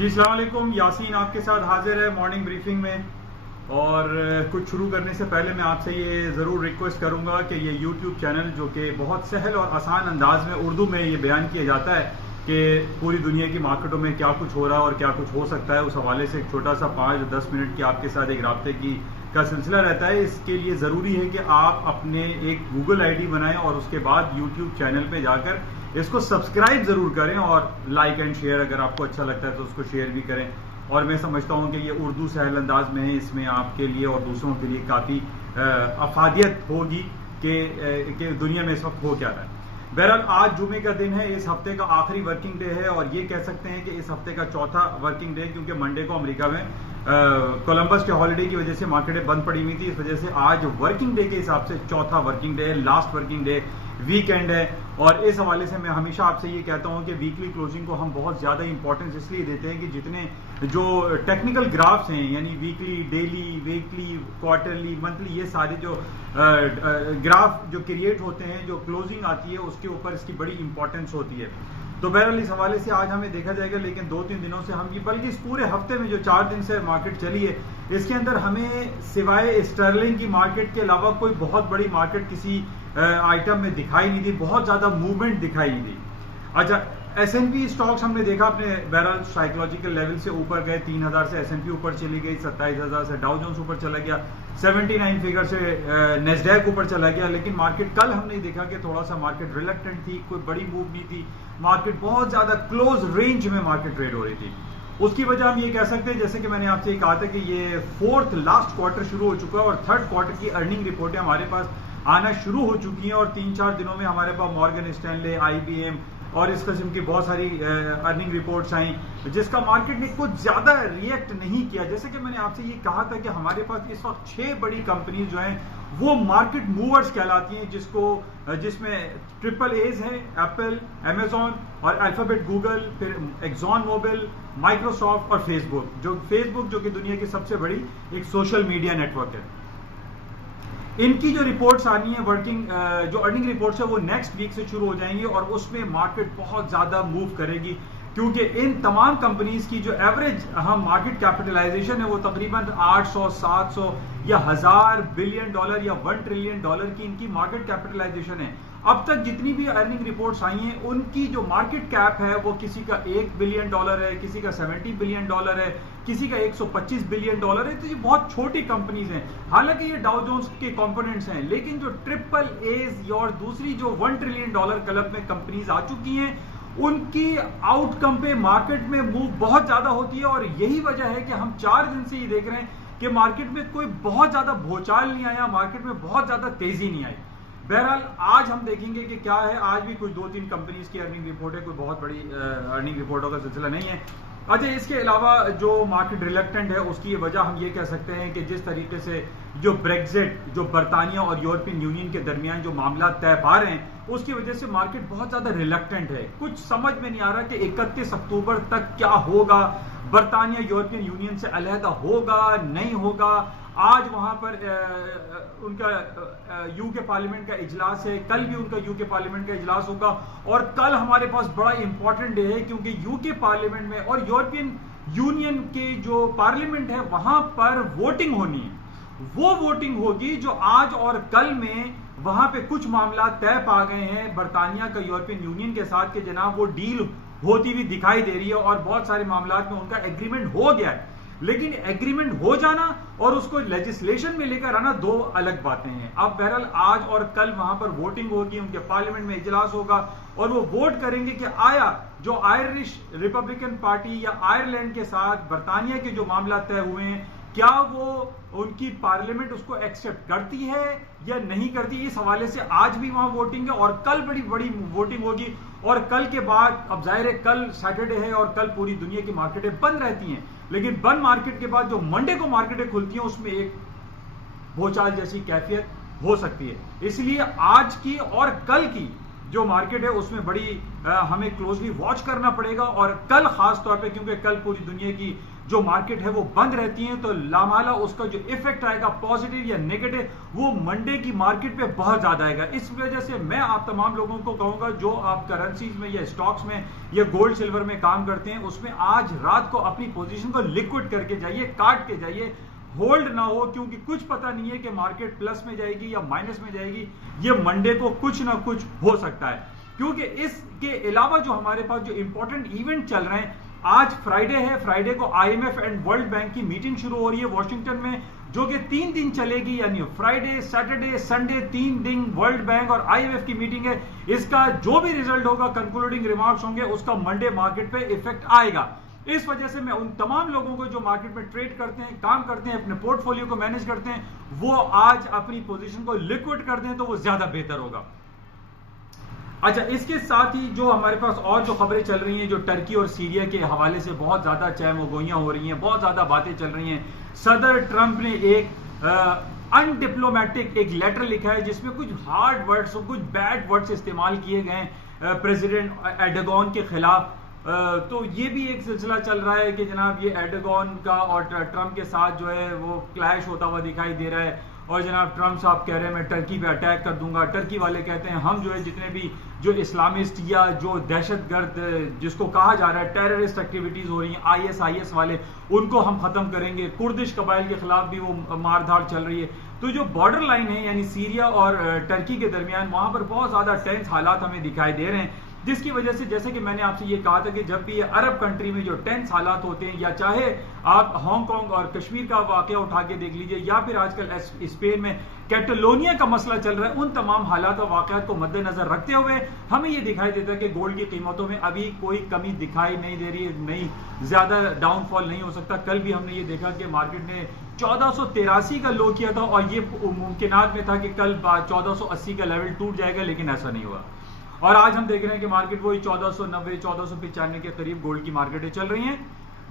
جی السلام علیکم، یاسین آپ کے ساتھ حاضر ہے مارننگ بریفنگ میں. اور کچھ شروع کرنے سے پہلے میں آپ سے یہ ضرور ریکویسٹ کروں گا کہ یہ یوٹیوب چینل جو کہ بہت سہل اور آسان انداز میں اردو میں یہ بیان کیا جاتا ہے کہ پوری دنیا کی مارکیٹوں میں کیا کچھ ہو رہا ہے اور کیا کچھ ہو سکتا ہے، اس حوالے سے ایک چھوٹا سا 5-10 منٹ کی آپ کے ساتھ ایک رابطے کا سلسلہ رہتا ہے. اس کے لیے ضروری ہے کہ آپ اپنے ایک گوگل آئی ڈی بنائیں اور اس کے بعد یوٹیوب چینل پہ جا کر اس کو سبسکرائب ضرور کریں اور لائک اینڈ شیئر، اگر آپ کو اچھا لگتا ہے تو اس کو شیئر بھی کریں. اور میں سمجھتا ہوں کہ یہ اردو سہل انداز میں ہے، اس میں آپ کے لیے اور دوسروں کے لیے کافی افادیت ہوگی کہ دنیا میں اس وقت ہو کیا رہا ہے. بہرحال آج جمعے کا دن ہے، اس ہفتے کا آخری ورکنگ ڈے ہے اور یہ کہہ سکتے ہیں کہ اس ہفتے کا چوتھا ورکنگ ڈے، کیونکہ منڈے کو امریکہ میں کولمبس کے ہالیڈے کی وجہ سے مارکیٹیں بند پڑی ہوئی تھی. اس وجہ سے آج ورکنگ ڈے کے حساب سے چوتھا ورکنگ ڈے ہے، last working day, weekend ہے. اور اس حوالے سے میں ہمیشہ آپ سے یہ کہتا ہوں کہ ویکلی کلوزنگ کو ہم بہت زیادہ امپورٹنس اس لیے دیتے ہیں کہ جتنے جو ٹیکنیکل گرافس ہیں، یعنی weekly, daily, weekly, quarterly, monthly, یہ سارے جو گراف جو کریٹ ہوتے ہیں، جو کلوزنگ آتی ہے اس کے اوپر اس کی بڑی امپورٹنس ہوتی ہے. تو بہرحال اس حوالے سے آج ہمیں دیکھا جائے گا، لیکن 2-3 دنوں سے ہم یہ، بلکہ اس پورے ہفتے میں جو 4 دن سے مارکیٹ چلی ہے، اس کے اندر ہمیں سوائے اسٹرلنگ کی مارکیٹ کے علاوہ کوئی بہت بڑی مارکیٹ کسی آئٹم میں دکھائی نہیں دی، بہت زیادہ موومنٹ دکھائی نہیں دی. اچھا، ایس این پی اسٹاکس ہم نے دیکھا اپنے بہرحال سائیکولوجیکل لیول سے اوپر گئے، 3000 سے ایس این پی اوپر چلی گئی، 27000 سے ڈاؤ جونز اوپر چلا گیا، 79 فگر سے نیسڈیک اوپر چلا گیا. لیکن مارکیٹ کل ہم نے دیکھا کہ تھوڑا سا مارکیٹ ریلکٹنٹ تھی، کوئی بڑی موو نہیں تھی، مارکیٹ بہت زیادہ کلوز رینج میں مارکیٹ ٹریڈ ہو رہی تھی. اس کی وجہ ہم یہ کہہ سکتے ہیں، جیسے کہ میں نے آپ سے کہا تھا کہ یہ فورتھ لاسٹ کوارٹر شروع ہو چکا ہے اور تھرڈ کوارٹر کی ارننگ رپورٹیں ہمارے پاس آنا شروع ہو چکی ہیں. اور 3-4 دنوں میں ہمارے پاس مارگن اسٹینلے، آئی بی ایم اور اس قسم کی بہت ساری ارننگ رپورٹس آئیں جس کا مارکیٹ نے کچھ زیادہ ریئیکٹ نہیں کیا. جیسے کہ میں نے آپ سے یہ کہا تھا کہ ہمارے پاس اس وقت 6 بڑی کمپنیز جو ہیں وہ مارکیٹ موورز کہلاتی ہیں، جس میں ٹرپل ایز ہیں، ایپل، امیزون اور الفابیٹ گوگل، پھر ایگزون موبل، مائکروسافٹ اور فیس بک جو کہ دنیا کی سب سے بڑی ایک سوشل میڈیا نیٹ ورک ہے. ان کی جو رپورٹس آنی ہیں ورکنگ جو ارننگ رپورٹس ہے وہ نیکسٹ ویک سے شروع ہو جائیں گی اور اس میں مارکیٹ بہت زیادہ موو کرے گی، کیونکہ ان تمام کمپنیز کی جو ایوریج ہم مارکیٹ کیپٹلائزیشن ہے وہ تقریباً 800، 700 یا 1000 بلین ڈالر یا 1 ٹریلین ڈالر کی ان کی مارکیٹ کیپٹلائزیشن ہے. اب تک جتنی بھی ارننگ رپورٹس آئی ہیں ان کی جو مارکیٹ کیپ ہے وہ کسی کا 1 بلین ڈالر ہے، کسی کا 70 بلین ڈالر ہے، کسی کا 125 بلین ڈالر ہے. تو یہ بہت چھوٹی کمپنیز ہیں، حالانکہ یہ ڈاؤ جونز کے کمپوننٹس ہیں، لیکن جو ٹرپل ایز اور دوسری جو 1 ٹریلین ڈالر کلب میں کمپنیز آ چکی ہیں ان کی آؤٹ کم پہ مارکیٹ میں موو بہت زیادہ ہوتی ہے. اور یہی وجہ ہے کہ ہم 4 دن سے یہ دیکھ رہے ہیں کہ مارکیٹ میں کوئی بہت زیادہ بھوچال نہیں آیا، مارکیٹ میں بہت زیادہ تیزی نہیں آئی. بہرحال آج ہم دیکھیں گے کہ کیا ہے. آج بھی کچھ 2-3 کمپنیز کی ارننگ رپورٹ ہے، کوئی بہت بڑی ارننگ رپورٹوں کا سلسلہ نہیں ہے. اچھا، اس کے علاوہ جو مارکیٹ ریلیکٹنٹ ہے اس کی وجہ ہم یہ کہہ سکتے ہیں کہ جس طریقے سے جو بریگزٹ، جو برطانیہ اور یورپین یونین کے درمیان جو معاملات طے پا رہے ہیں اس کی وجہ سے مارکیٹ بہت زیادہ ریلیکٹنٹ ہے. کچھ سمجھ میں نہیں آ رہا کہ 31 اکتوبر تک کیا ہوگا، برطانیہ یورپین یونین سے علیحدہ ہوگا نہیں ہوگا. آج وہاں پر ان کا یو کے پارلیمنٹ کا اجلاس ہے، کل بھی ان کا یو کے پارلیمنٹ کا اجلاس ہوگا اور کل ہمارے پاس بڑا امپورٹنٹ ڈے ہے، کیونکہ یو کے پارلیمنٹ میں اور یورپین یونین کے جو پارلیمنٹ ہے وہاں پر ووٹنگ ہونی ہے. وہ ووٹنگ ہوگی جو آج اور کل میں وہاں پہ کچھ معاملات طے پا گئے ہیں برطانیہ کا یورپین یونین کے ساتھ کہ جناب وہ ڈیل ہوتی ہوئی دکھائی دے رہی ہے اور بہت سارے معاملات میں ان کا ایگریمنٹ ہو گیا ہے. لیکن ایگریمنٹ ہو جانا اور اس کو لیجسلیشن میں لے کر آنا دو الگ باتیں ہیں. اب بہرحال آج اور کل وہاں پر ووٹنگ ہوگی، ان کے پارلیمنٹ میں اجلاس ہوگا اور وہ ووٹ کریں گے کہ آیا جو آئرش ریپبلکن پارٹی یا آئرلینڈ کے ساتھ برطانیہ کے جو معاملات طے ہوئے ہیں کیا وہ ان کی پارلیمنٹ اس کو ایکسپٹ کرتی ہے یا نہیں کرتی. اس حوالے سے آج بھی وہاں ووٹنگ ہے اور کل بڑی ووٹنگ ہوگی. اور کل کے بعد اب ظاہر ہے کل سیٹرڈے ہے اور کل پوری دنیا کی مارکیٹیں بند رہتی ہیں، لیکن بند مارکیٹ کے بعد جو منڈے کو مارکیٹیں کھلتی ہیں اس میں ایک بھوچال جیسی کیفیت ہو سکتی ہے. اس لیے آج کی اور کل کی جو مارکیٹ ہے اس میں بڑی ہمیں کلوزلی واچ کرنا پڑے گا. اور کل خاص طور پہ کیونکہ کل پوری دنیا کی جو مارکیٹ ہے وہ بند رہتی ہیں تو لامحالہ اس کا جو ایفیکٹ آئے گا پازیٹیو یا نیگیٹو وہ منڈے کی مارکیٹ پہ بہت زیادہ آئے گا. اس وجہ سے میں آپ تمام لوگوں کو کہوں گا جو آپ کرنسیز میں یا اسٹاکس میں یا گولڈ سلور میں کام کرتے ہیں اس میں آج رات کو اپنی پوزیشن کو لیکوڈ کر کے جائیے, کاٹ کے جائیے, ہولڈ نہ ہو, کیونکہ کچھ پتہ نہیں ہے کہ مارکیٹ پلس میں جائے گی یا مائنس میں جائے گی. یہ منڈے کو کچھ نہ کچھ ہو سکتا ہے کیونکہ اس کے علاوہ جو ہمارے پاس جو امپورٹنٹ ایونٹ چل رہے ہیں, آج فرائیڈے ہے, فرائیڈے کو I M F and World Bank کی میٹنگ شروع ہو رہی ہے واشنگٹن میں جو کہ 3 دن چلے گی, یعنی فرائیڈے, سیٹرڈے, سنڈے 3 دن ورلڈ بینک اور آئی ایم ایف کی میٹنگ ہے. اس کا جو بھی ریزلٹ ہوگا, کنکلوڈنگ ریمارکس ہوں گے, اس کا منڈے مارکیٹ پہ ایفیکٹ آئے گا. اس وجہ سے میں ان تمام لوگوں کو جو مارکیٹ میں ٹریڈ کرتے ہیں, کام کرتے ہیں, اپنے پورٹ فولیو کو مینج کرتے ہیں, وہ آج اپنی پوزیشن کو لیکوڈ کر دیں تو وہ زیادہ بہتر ہوگا. اچھا, اس کے ساتھ ہی جو ہمارے پاس اور جو خبریں چل رہی ہیں جو ٹرکی اور سیریا کے حوالے سے بہت زیادہ چہم و گوئیاں ہو رہی ہیں, بہت زیادہ باتیں چل رہی ہیں. صدر ٹرمپ نے ایک ان ڈپلومیٹک ایک لیٹر لکھا ہے جس میں کچھ ہارڈ ورڈز اور کچھ بیڈ ورڈز استعمال کیے گئے ہیں پریزیڈنٹ ایرڈوغان کے خلاف. تو یہ بھی ایک سلسلہ چل رہا ہے کہ جناب یہ ایرڈوغان کا اور ٹرمپ کے ساتھ جو ہے وہ کلیش ہوتا ہوا دکھائی دے رہا ہے. اور جناب ٹرمپ صاحب کہہ رہے ہیں میں ٹرکی پہ اٹیک کر دوں گا, ٹرکی والے کہتے ہیں ہم جو ہے جتنے بھی جو اسلامسٹ یا جو دہشت گرد جس کو کہا جا رہا ہے ٹیررسٹ ایکٹیویٹیز ہو رہی ہیں آئی ایس والے, ان کو ہم ختم کریں گے. کردش قبائل کے خلاف بھی وہ مار دھاڑ چل رہی ہے. تو جو بارڈر لائن ہے یعنی سیریا اور ٹرکی کے درمیان, وہاں پر بہت زیادہ ٹینس حالات ہمیں دکھائی دے رہے ہیں, جس کی وجہ سے جیسے کہ میں نے آپ سے یہ کہا تھا کہ جب بھی یہ عرب کنٹری میں جو ٹینس حالات ہوتے ہیں, یا چاہے آپ ہانگ کانگ اور کشمیر کا واقعہ اٹھا کے دیکھ لیجئے, یا پھر آج کل اسپین میں کیٹالونیا کا مسئلہ چل رہا ہے, ان تمام حالات اور واقعات کو مد نظر رکھتے ہوئے ہمیں یہ دکھائی دیتا ہے کہ گولڈ کی قیمتوں میں ابھی کوئی کمی دکھائی نہیں دے رہی ہے, نہیں زیادہ ڈاؤن فال نہیں ہو سکتا. کل بھی ہم نے یہ دیکھا کہ مارکیٹ نے 1483 کا لو کیا تھا اور یہ ممکنات میں تھا کہ کل 1480 کا لیول ٹوٹ جائے گا, لیکن ایسا نہیں ہوا. اور آج ہم دیکھ رہے ہیں کہ مارکیٹ وہی 1490 1495 کے قریب گولڈ کی مارکیٹیں چل رہی ہیں.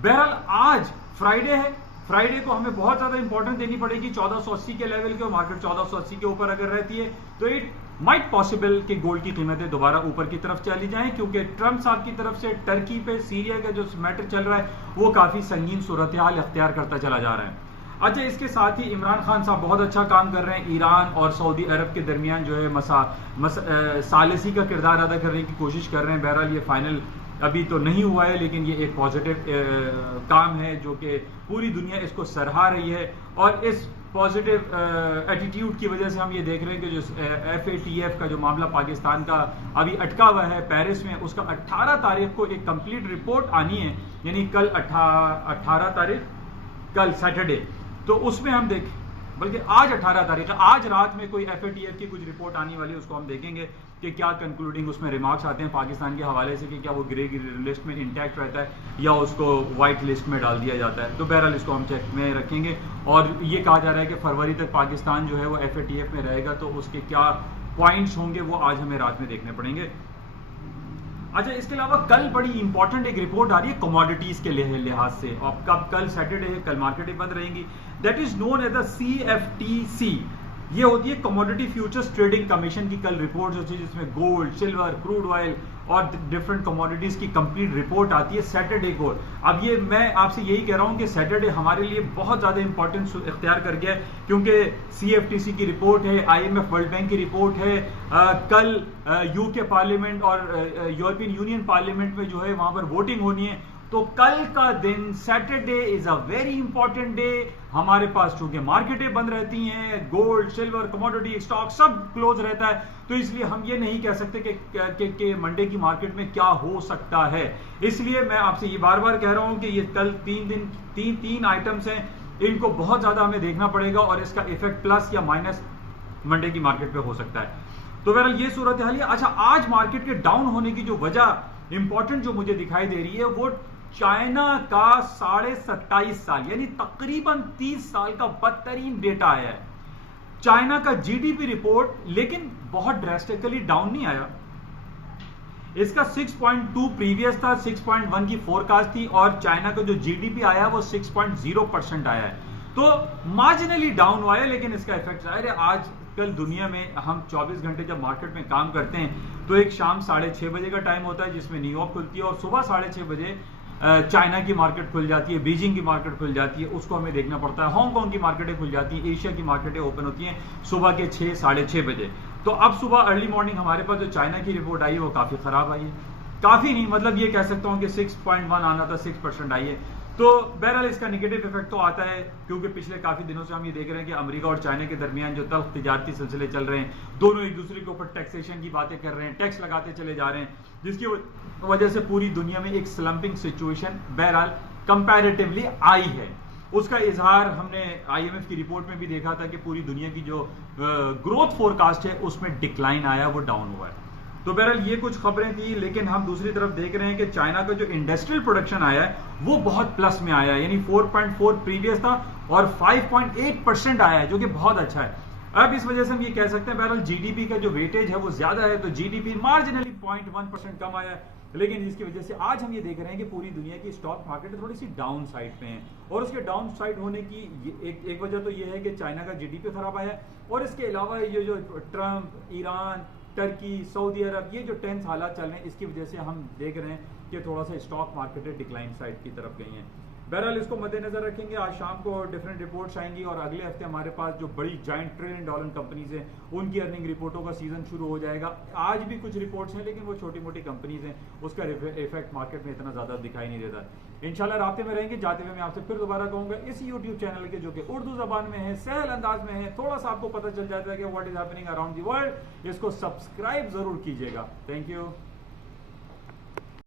بہرحال آج فرائیڈے ہے, فرائیڈے کو ہمیں بہت زیادہ امپورٹنٹ دینی پڑے گی 1480 کے لیول کے, مارکیٹ 1480 کے اوپر اگر رہتی ہے تو اٹ مائٹ پاسبل کہ گولڈ کی قیمتیں دوبارہ اوپر کی طرف چلی جائیں, کیونکہ ٹرمپ صاحب کی طرف سے ٹرکی پہ سیریا کا جو میٹر چل رہا ہے وہ کافی سنگین صورتحال اختیار کرتا چلا جا رہا ہے. اچھا, اس کے ساتھ ہی عمران خان صاحب بہت اچھا کام کر رہے ہیں, ایران اور سعودی عرب کے درمیان جو ہے ثالثی کا کردار ادا کرنے کی کوشش کر رہے ہیں. بہرحال یہ فائنل ابھی تو نہیں ہوا ہے, لیکن یہ ایک پازیٹیو کام ہے جو کہ پوری دنیا اس کو سراہ رہی ہے. اور اس پازیٹیو ایٹیٹیوڈ کی وجہ سے ہم یہ دیکھ رہے ہیں کہ جو FATF کا جو معاملہ پاکستان کا ابھی اٹکا ہوا ہے پیرس میں, اس کا 18 تاریخ کو ایک کمپلیٹ رپورٹ آنی ہے, یعنی کل 18 تاریخ, کل سیٹرڈے, تو اس میں ہم دیکھیں, بلکہ آج 18 تاریخ ہے, آج رات میں کوئی FATF کی کچھ رپورٹ آنے والی ہے, اس کو ہم دیکھیں گے کہ کیا کنکلوڈنگ اس میں ریمارکس آتے ہیں پاکستان کے حوالے سے, کہ کیا وہ گرے لسٹ میں انٹیکٹ رہتا ہے یا اس کو وائٹ لسٹ میں ڈال دیا جاتا ہے. تو بہرحال اس کو ہم چیک میں رکھیں گے. اور یہ کہا جا رہا ہے کہ فروری تک پاکستان جو ہے وہ FATF میں رہے گا, تو اس کے کیا پوائنٹس ہوں گے وہ آج ہمیں رات میں دیکھنے پڑیں گے. اچھا, اس کے علاوہ کل بڑی امپورٹنٹ ایک رپورٹ آ رہی ہے کموڈیٹیز کے لحاظ سے, اور کل سیٹرڈے ہے, کل مارکیٹیں بند رہیں گی. That is known as the CFTC. یہ ہوتی ہے کموڈیٹی فیوچرز ٹریڈنگ کمیشن کی کل رپورٹ ہوتی ہے, جس میں گولڈ, سلور, کروڈ آئل اور ڈفرنٹ کموڈیٹیز کی کمپلیٹ رپورٹ آتی ہے سیٹرڈے کو. اب یہ میں آپ سے یہی کہہ رہا ہوں کہ سیٹرڈے ہمارے لیے بہت زیادہ امپورٹنس اختیار کر گیا ہے, کیونکہ CFTC کی رپورٹ ہے, IMF ورلڈ بینک کی رپورٹ ہے, کل UK پارلیمنٹ اور یورپین یونین پارلیمنٹ میں جو ہے وہاں پر ووٹنگ ہونی ہے. تو کل کا دن Saturday is a very important day. ہمارے پاس چونکہ مارکیٹیں بند رہتی ہیں, گولڈ, سلور, کموڈیٹی, اسٹاک سب کلوز رہتا ہے, تو اس لیے ہم یہ نہیں کہہ سکتے کہ منڈے کی مارکیٹ میں کیا ہو سکتا ہے. اس لیے میں آپ سے یہ بار بار کہہ رہا ہوں کہ یہ کل تین آئٹمس ہیں, ان کو بہت زیادہ ہمیں دیکھنا پڑے گا, اور اس کا ایفیکٹ پلس یا مائنس منڈے کی مارکیٹ پہ ہو سکتا ہے. تو بہرحال یہ صورتحال ہے. اچھا, آج مارکیٹ کے ڈاؤن ہونے کی جو وجہ امپورٹنٹ جو مجھے دکھائی دے رہی ہے وہ چائنا کا 27.5 سال یعنی تقریباً 30 سال کا بدترین ڈیٹا آیا ہے. چائنا کا GDP رپورٹ لیکن بہت ڈریسٹیکلی ڈاؤن نہیں آیا. اس کا 6.2 پریویس تھا, 6.1 کی فورکاسٹ تھی, اور چائنا کا جو GDP آیا وہ 6.0% آیا ہے. تو مارجنلی ڈاؤن ہوا ہے, لیکن اس کا ایفیکٹ ظاہر ہے آج کل دنیا میں ہم 24 گھنٹے جب مارکیٹ میں کام کرتے ہیں تو ایک شام 6:30 بجے کا ٹائم ہوتا ہے جس میں نیو یارک کھلتی ہے، اور صبح 6:30 بجے چائنا کی مارکیٹ کھل جاتی ہے، بیجنگ کی مارکیٹ کھل جاتی ہے، اس کو ہمیں دیکھنا پڑتا ہے۔ ہانگ کانگ کی مارکیٹیں کھل جاتی ہیں، ایشیا کی مارکیٹیں اوپن ہوتی ہیں صبح کے 6-6:30 بجے۔ تو اب صبح ارلی مارننگ ہمارے پاس جو چائنا کی رپورٹ آئی ہے وہ کافی خراب آئی ہے، کافی نہیں مطلب یہ کہہ سکتا ہوں کہ 6.1 آنا تھا، 6% آئی ہے۔ تو بہرحال اس کا نگیٹو افیکٹ تو آتا ہے، کیونکہ پچھلے کافی دنوں سے ہم یہ دیکھ رہے ہیں کہ امریکہ اور چائنا کے درمیان جو تلخ تجارتی سلسلے چل رہے ہیں، دونوں ایک دوسرے کے اوپر ٹیکسیشن کی باتیں کر رہے ہیں، ٹیکس لگاتے چلے جا رہے ہیں، جس کی وجہ سے پوری دنیا میں ایک سلمپنگ سچویشن بہرحال کمپیریٹیولی آئی ہے۔ اس کا اظہار ہم نے IMF کی رپورٹ میں بھی دیکھا تھا کہ پوری دنیا کی جو گروتھ فور کاسٹ ہے اس میں ڈکلائن آیا، وہ ڈاؤن ہوا ہے۔ تو بہرحال یہ کچھ خبریں تھیں، لیکن ہم دوسری طرف دیکھ رہے ہیں کہ چائنا کا جو انڈسٹریل پروڈکشن آیا ہے وہ بہت پلس میں آیا ہے، یعنی 4.4 پریویس تھا اور 5.8% آیا ہے، جو کہ بہت اچھا ہے۔ اب اس وجہ سے ہم یہ کہہ سکتے ہیں بہرحال جی ڈی پی کا جو ویٹیج ہے وہ زیادہ ہے، تو جی ڈی پی مارجنلی 0.1% کم آیا ہے، لیکن جس کی وجہ سے آج ہم یہ دیکھ رہے ہیں کہ پوری دنیا کی اسٹاک مارکیٹ تھوڑی سی ڈاؤن سائڈ پہ ہیں، اور اس کے ڈاؤن سائڈ ہونے کی ایک وجہ تو یہ ہے کہ چائنا کا جی ڈی پی خراب آیا ہے، اور اس کے علاوہ یہ جو ٹرمپ، ایران، ترکی، سعودی عرب، یہ جو ٹینس حالات چل رہے ہیں اس کی وجہ سے ہم دیکھ رہے ہیں کہ تھوڑا سا اسٹاک مارکیٹ ڈکلائن سائڈ کی طرف گئی ہیں۔ بہرحال اس کو مد نظر رکھیں گے، آج شام کو ڈفرینٹ رپورٹس آئیں گی، اور اگلے ہفتے ہمارے پاس جو بڑی جائنٹ $1 ٹریلین کمپنیز ہیں ان کی ارننگ رپورٹوں کا سیزن شروع ہو جائے گا۔ آج بھی کچھ رپورٹس ہیں لیکن وہ چھوٹی موٹی کمپنیز ہیں، اس کا ایفیکٹ مارکیٹ میں اتنا زیادہ دکھائی نہیں دیتا۔ انشاءاللہ رابطے میں رہیں گے۔ جاتے ہوئے میں آپ سے پھر دوبارہ کہوں گا اس یوٹیوب چینل کے جو کہ اردو زبان میں ہے، سہل انداز میں ہے، تھوڑا سا آپ کو پتہ چل جاتا ہے کہ what is happening around the world, اس کو سبسکرائب ضرور کیجیے گا۔ Thank you.